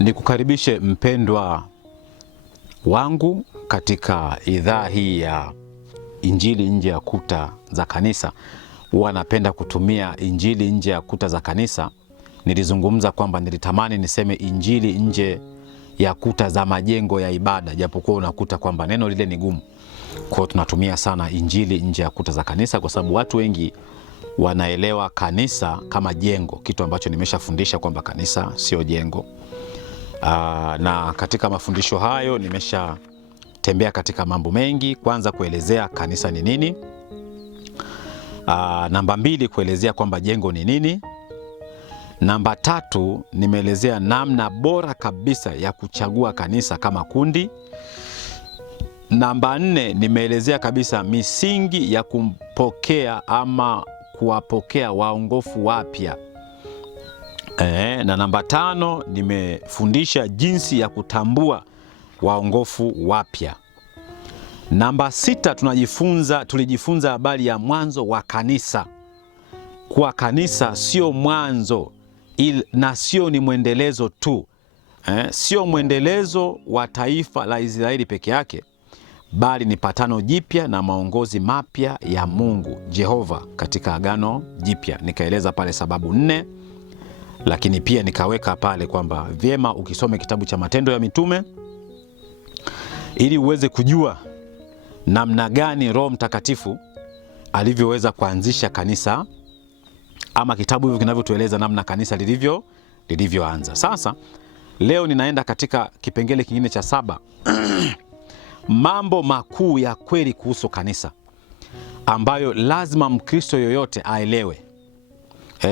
Nikukaribishe mpendwa wangu katika idhaa hii ya Injili nje ya kuta za kanisa. Huwa napenda kutumia injili nje ya kuta za kanisa. Nilizungumza kwamba nilitamani niseme injili nje ya kuta za majengo ya ibada, japokuwa unakuta kwamba neno lile ni gumu. Kwa hiyo tunatumia sana injili nje ya kuta za kanisa kwa sababu watu wengi wanaelewa kanisa kama jengo, kitu ambacho nimeshafundisha kwamba kanisa sio jengo. Na katika mafundisho hayo nimeshatembea katika mambo mengi. Kwanza kuelezea kanisa ni nini. Namba 2 kuelezea kwamba jengo ni nini. Namba 3 nimeelezea namna bora kabisa ya kuchagua kanisa kama kundi. Namba 4 nimeelezea kabisa misingi ya kumpokea ama kuwapokea waongofu wapya. Na namba 5 nimefundisha jinsi ya kutambua waongofu wapya. Namba 6 tulijifunza habari ya mwanzo wa kanisa. Kwa kanisa sio mwanzo na sio ni mwendelezo tu. Sio mwendelezo wa taifa la Israeli peke yake, bali ni patano jipya na maongozi mapya ya Mungu Jehova katika agano jipya. Nikaeleza pale sababu 4. Lakini pia nikaweka pale kwamba vyema ukisome kitabu cha Matendo ya Mitume ili uweze kujua namna gani Roho Mtakatifu alivyoweza kuanzisha kanisa, ama kitabu hivyo kinavyotueleza namna kanisa lilivyoanza. Sasa leo ninaenda katika kipengele kingine cha 7 mambo makuu ya kweli kuhusu kanisa ambayo lazima Mkristo yoyote aelewe.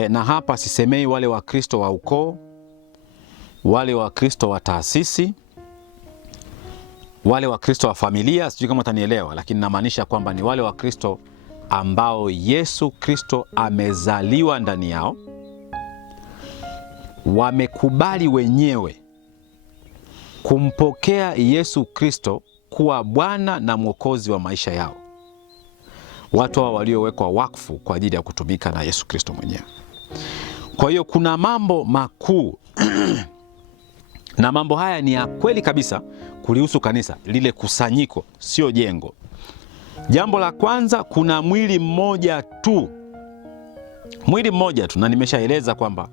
Na hapa sisemei wale Wakristo wa ukoo, wale Wakristo wa taasisi, wale Wakristo wa familia, sijui kama utanielewa, lakini namaanisha kwamba ni wale Wakristo ambao Yesu Kristo amezaliwa ndani yao, wamekubali wenyewe kumpokea Yesu Kristo kuwa Bwana na Mwokozi wa maisha yao. Watu hao waliowekwa wakfu kwa ajili ya kutumika na Yesu Kristo mwenyewe. Kwa hiyo kuna mambo makuu na mambo haya ni ya kweli kabisa kulihusu kanisa, lile kusanyiko, sio jengo. Jambo la kwanza, kuna mwili mmoja tu. Mwili mmoja tu, na nimeshaeleza kwamba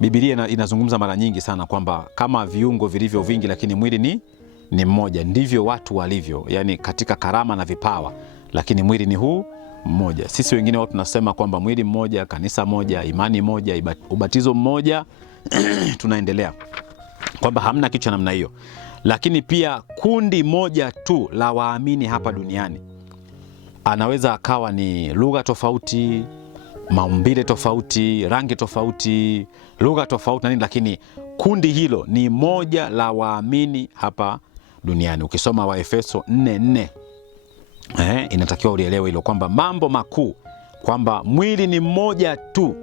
Biblia inazungumza mara nyingi sana kwamba kama viungo vilivyo vingi lakini mwili ni mmoja, ndivyo watu walivyo, yani katika karama na vipawa, lakini mwili ni huu mmoja. Sisi wengine watu tunasema kwamba mwili mmoja, kanisa moja, imani moja, ubatizo mmoja tunaendelea kwamba hamna kitu cha namna hiyo. Lakini pia kundi moja tu la waamini hapa duniani. Anaweza akawa ni lugha tofauti, maumbile tofauti, rangi tofauti, lugha tofauti na nini, lakini kundi hilo ni moja la waamini hapa duniani. Ukisoma Waefeso 4:4 inatakiwa ulielewe hilo kwamba mambo makuu, kwamba mwili ni mmoja tu,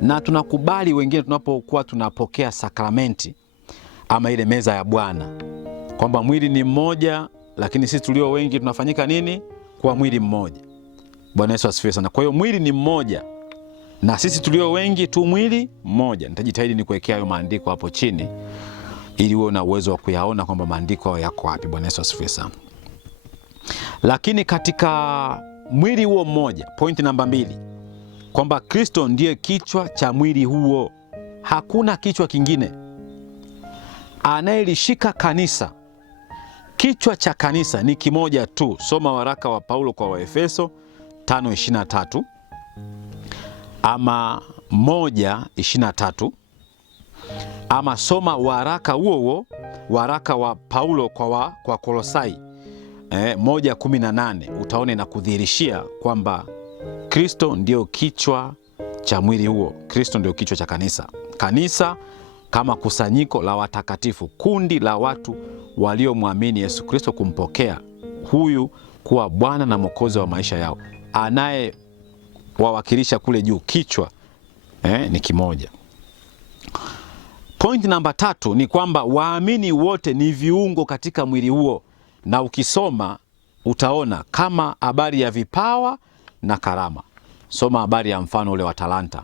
na tunakubali wengine tunapokuwa tunapokea sakramenti ama ile meza ya Bwana kwamba mwili ni mmoja, lakini sisi tulio wengi tunafanyika nini? Kwa mwili mmoja. Bwana Yesu asifiwe sana. Kwa hiyo mwili ni mmoja na sisi tulio wengi tu mwili mmoja. Nitajitahidi nikuwekea hayo maandiko hapo chini ili uwe na uwezo wa kuyaona kwamba maandiko yako wapi. Bwana Yesu asifiwe sana. Lakini katika mwili huo mmoja, pointi namba 2, kwamba Kristo ndiye kichwa cha mwili huo. Hakuna kichwa kingine. Anayelishika kanisa, kichwa cha kanisa ni kimoja tu. Soma waraka wa Paulo kwa Waefeso 5:23 ama 1:23, ama soma waraka huo waraka wa Paulo kwa Kolosai 1:18, utaone na kudhihirishia kwamba Kristo ndio kichwa cha mwili huo. Kristo ndio kichwa cha kanisa. Kanisa kama kusanyiko la watakatifu, kundi la watu waliomwamini Yesu Kristo, kumpokea huyu kuwa Bwana na Mwokozi wa maisha yao, anaye wawakilisha kule juu, kichwa ni kimoja. Point namba 3 ni kwamba waamini wote ni viungo katika mwili huo, na ukisoma utaona kama habari ya vipawa na karama. Soma habari ya mfano ule wa talanta.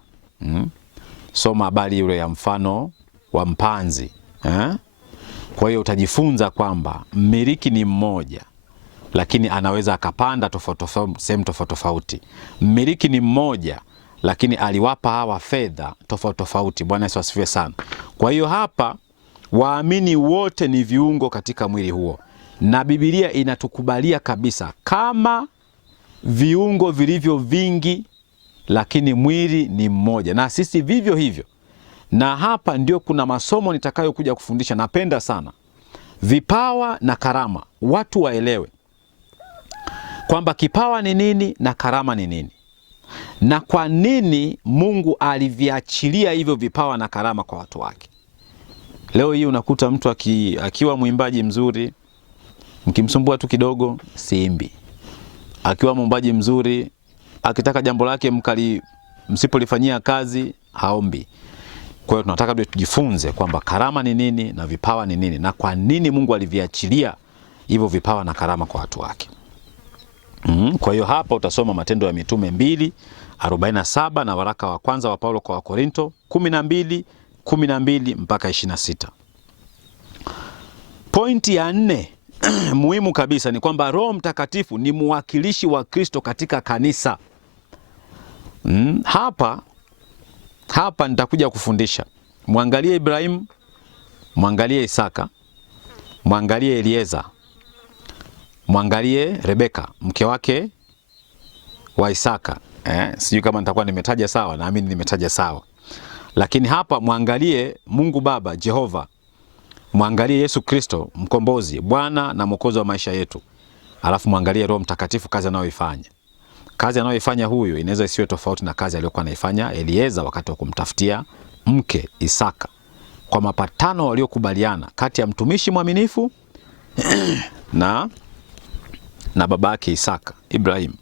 Soma habari ule ya mfano wa mpanzi Kwa hiyo utajifunza kwamba mmiliki ni mmoja, lakini anaweza akapanda sehemu tofauti tofauti. Mmiliki ni mmoja, lakini aliwapa hawa fedha tofauti tofauti. Bwana Yesu asifiwe sana. Kwa hiyo hapa waamini wote ni viungo katika mwili huo, na Biblia inatukubalia kabisa kama viungo vilivyo vingi, lakini mwili ni mmoja, na sisi vivyo hivyo. Na hapa ndio kuna masomo nitakayokuja kufundisha. Napenda sana vipawa na karama, watu waelewe kwamba kipawa ni nini na karama ni nini, na kwa nini Mungu aliviachilia hivyo vipawa na karama kwa watu wake. Leo hii unakuta mtu akiwa mwimbaji mzuri, mkimsumbua tu kidogo siimbi. Akiwa mwimbaji mzuri, akitaka jambo lake msipolifanyia kazi haombi. Kwa hiyo tunataka tujifunze kwamba karama ni nini na vipawa ni nini, na kwa nini Mungu aliviachilia hivyo vipawa na karama kwa watu wake. Kwa hiyo hapa utasoma Matendo ya Mitume 2:47 na waraka wa kwanza wa Paulo kwa Wakorinto 12:12 mpaka 26. Pointi ya 4 muhimu kabisa ni kwamba Roho Mtakatifu ni mwakilishi wa Kristo katika kanisa. Hapa nitakuja kufundisha. Mwangalie Ibrahimu, mwangalie Isaka, mwangalie Elieza, mwangalie Rebeka mke wake wa Isaka. Sijui kama nitakuwa nimetaja sawa, naamini nimetaja sawa. Lakini hapa mwangalie Mungu Baba Jehova, mwangalie Yesu Kristo mkombozi, Bwana na Mwokozi wa maisha yetu. Alafu mwangalie Roho Mtakatifu, kazi anayoifanya. Kazi anayoifanya huyu inaweza isiwe tofauti na kazi aliyokuwa anaifanya Elieza wakati wa kumtafutia mke Isaka, kwa mapatano waliokubaliana kati ya mtumishi mwaminifu na babake Isaka, Ibrahim.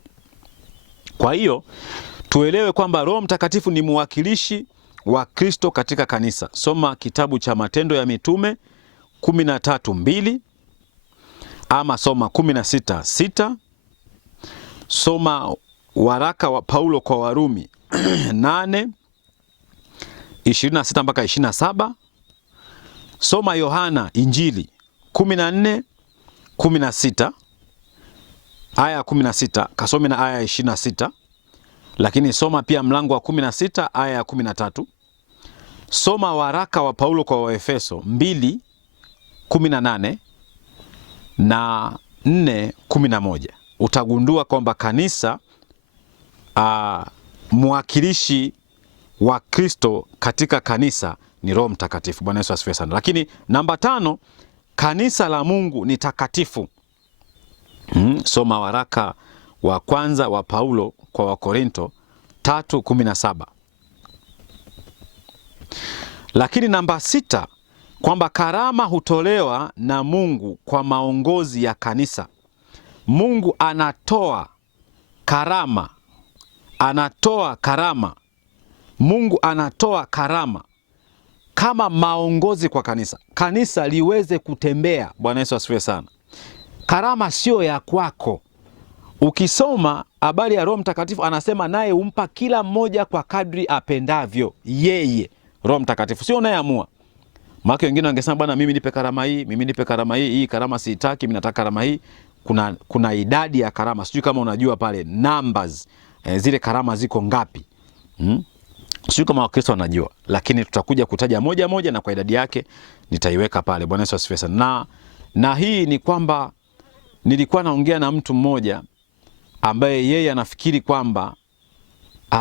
Kwa hiyo tuelewe kwamba Roho Mtakatifu ni mwakilishi wa Kristo katika kanisa. Soma kitabu cha Matendo ya Mitume 13:2 ama soma 16:6. Soma waraka wa Paulo kwa Warumi 8:26 mpaka 27. Soma Yohana Injili 14:16 aya 16, kasome na aya 26. Lakini soma pia mlango wa 16 aya ya 13. Soma waraka wa Paulo kwa Waefeso 2:18 na 4:11. Utagundua kwamba kanisa, mwakilishi wa Kristo katika kanisa ni Roho Mtakatifu. Bwana Yesu asifiwe sana. Lakini namba 5, kanisa la Mungu ni takatifu. Soma waraka wa kwanza wa Paulo kwa Wakorinto 3:17. Lakini namba 6, kwamba karama hutolewa na Mungu kwa maongozi ya kanisa. Mungu anatoa karama, Mungu anatoa karama kama maongozi kwa kanisa, kanisa liweze kutembea. Bwana Yesu asifiwe sana. Karama sio ya kwako. Ukisoma habari ya Roho Mtakatifu anasema naye humpa kila mmoja kwa kadri apendavyo yeye. Roho Mtakatifu sio unayeamua. Maana wengine wangesema bwana, mimi nipe karama hii, mimi nipe karama hii, hii karama siitaki, mimi nataka karama hii. Kuna idadi ya karama. Sijui kama unajua pale numbers, zile karama ziko ngapi? Sijui kama Wakristo wanajua, lakini tutakuja kutaja moja moja na kwa idadi yake nitaiweka pale. Bwana Yesu asifiwe sana. Na hii ni kwamba nilikuwa naongea na mtu mmoja ambaye yeye anafikiri kwamba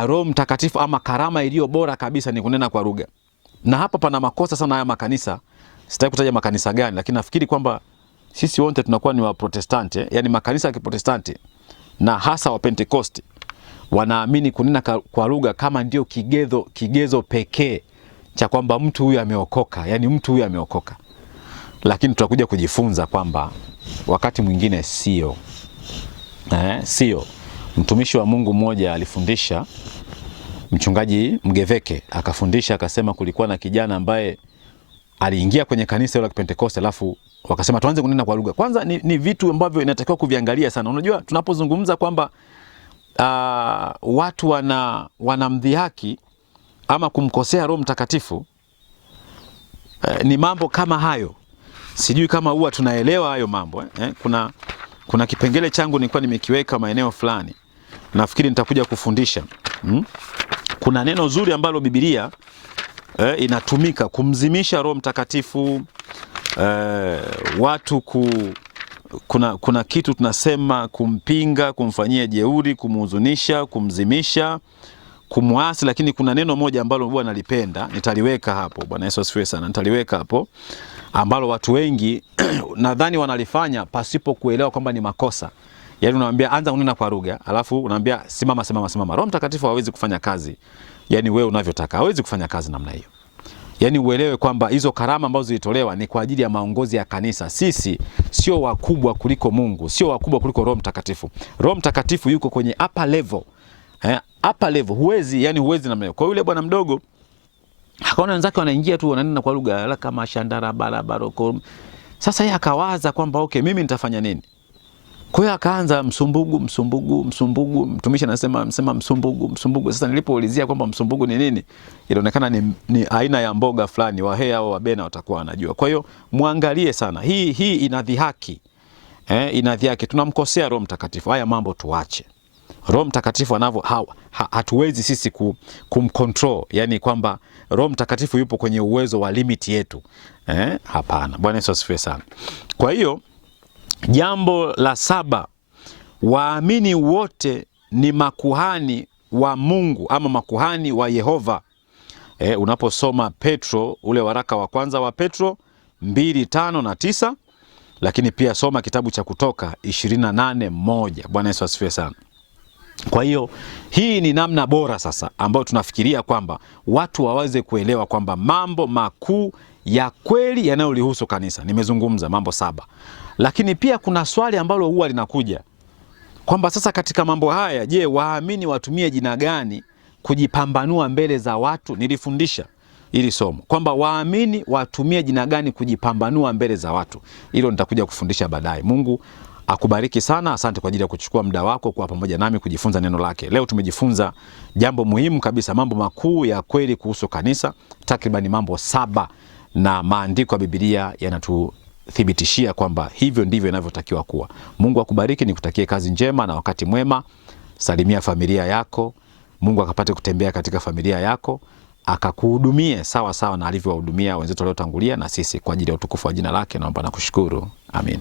Roho Mtakatifu ama karama iliyo bora kabisa ni kunena kwa lugha. Na hapa pana makosa sana haya makanisa. Sitaki kutaja makanisa gani, lakini nafikiri kwamba sisi wote tunakuwa ni wa Protestanti, yani makanisa ya Kiprotestanti na hasa wa Pentecost wanaamini kunena kwa lugha kama ndio kigezo pekee cha kwamba mtu huyu ameokoka, yani mtu huyu ameokoka. Lakini tutakuja kujifunza kwamba wakati mwingine sio. Sio. Mtumishi wa Mungu mmoja alifundisha, mchungaji Mgeveke akafundisha, akasema kulikuwa na kijana ambaye aliingia kwenye kanisa la Pentecost, alafu wakasema tuanze kunena kwa lugha. Kwanza ni vitu ambavyo inatakiwa kuviangalia sana. Unajua tunapozungumza kwamba watu wanamdhihaki ama kumkosea Roho Mtakatifu, Ni mambo kama hayo, sijui kama huwa tunaelewa hayo mambo kuna kipengele changu nilikuwa nimekiweka maeneo fulani, nafikiri nitakuja kufundisha. Kuna neno zuri ambalo Biblia inatumika kumzimisha Roho Mtakatifu. Watu kuna kitu tunasema kumpinga, kumfanyia jeuri, kumhuzunisha, kumzimisha, kumwasi, lakini kuna neno moja ambalo huwa nalipenda, nitaliweka hapo. Bwana Yesu asifiwe sana. Nitaliweka hapo, ambalo watu wengi nadhani wanalifanya pasipo kuelewa kwamba ni makosa. Yaani unamwambia anza kunena kwa lugha, alafu unamwambia simama. Roho Mtakatifu hawezi kufanya kazi yaani wewe unavyotaka. Hawezi kufanya kazi namna hiyo. Yaani uelewe kwamba hizo karama ambazo zilitolewa ni kwa ajili ya maongozi ya kanisa. Sisi sio wakubwa kuliko Mungu, sio wakubwa kuliko Roho Mtakatifu. Roho Mtakatifu yuko kwenye upper level. Upper level. Huwezi namna hiyo. Kwa yule bwana mdogo akaona wenzake wanaingia tu wananena kwa lugha kama shandara barabara. Sasa yeye akawaza kwamba okay, mimi nitafanya nini? Kwa hiyo akaanza msumbugu. Mtumishi anasema msumbugu. Sasa nilipoulizia kwamba msumbugu ni nini, ilionekana ni aina ya mboga fulani, Wahehe au Wabena watakuwa wanajua. Kwa hiyo muangalie sana. Hii inadhihaki. Inadhihaki. Tunamkosea Roho Mtakatifu. Haya mambo tuache. Roho Mtakatifu anavyo hatuwezi sisi kumcontrol, yani kwamba Roho Mtakatifu yupo kwenye uwezo wa limit yetu. Hapana. Bwana Yesu asifiwe sana. Kwa hiyo jambo la 7, waamini wote ni makuhani wa Mungu ama makuhani wa Yehova. Unaposoma Petro, ule waraka wa kwanza wa Petro 2:5 na 9, lakini pia soma kitabu cha Kutoka 28:1. Bwana Yesu asifiwe sana. Kwa hiyo hii ni namna bora sasa ambayo tunafikiria kwamba watu waweze kuelewa kwamba mambo makuu ya kweli yanayolihusu kanisa. Nimezungumza mambo 7. Lakini pia kuna swali ambalo huwa linakuja kwamba sasa katika mambo haya, je, waamini watumie jina gani kujipambanua mbele za watu? Nilifundisha ili somo kwamba waamini watumie jina gani kujipambanua mbele za watu. Hilo nitakuja kufundisha baadaye. Mungu akubariki sana. Asante kwa ajili ya kuchukua muda wako kwa pamoja nami kujifunza neno lake. Leo tumejifunza jambo muhimu kabisa, mambo makuu ya kweli kuhusu kanisa, takriban mambo 7, na maandiko ya Biblia yanatuthibitishia kwamba hivyo ndivyo inavyotakiwa kuwa. Mungu akubariki, nikutakie kazi njema na wakati mwema. Salimia familia yako. Mungu akapate kutembea katika familia yako, akakuhudumie sawa sawa na alivyowahudumia wenzetu waliotangulia na sisi, kwa ajili ya utukufu wa jina lake. Naomba na kushukuru. Amin.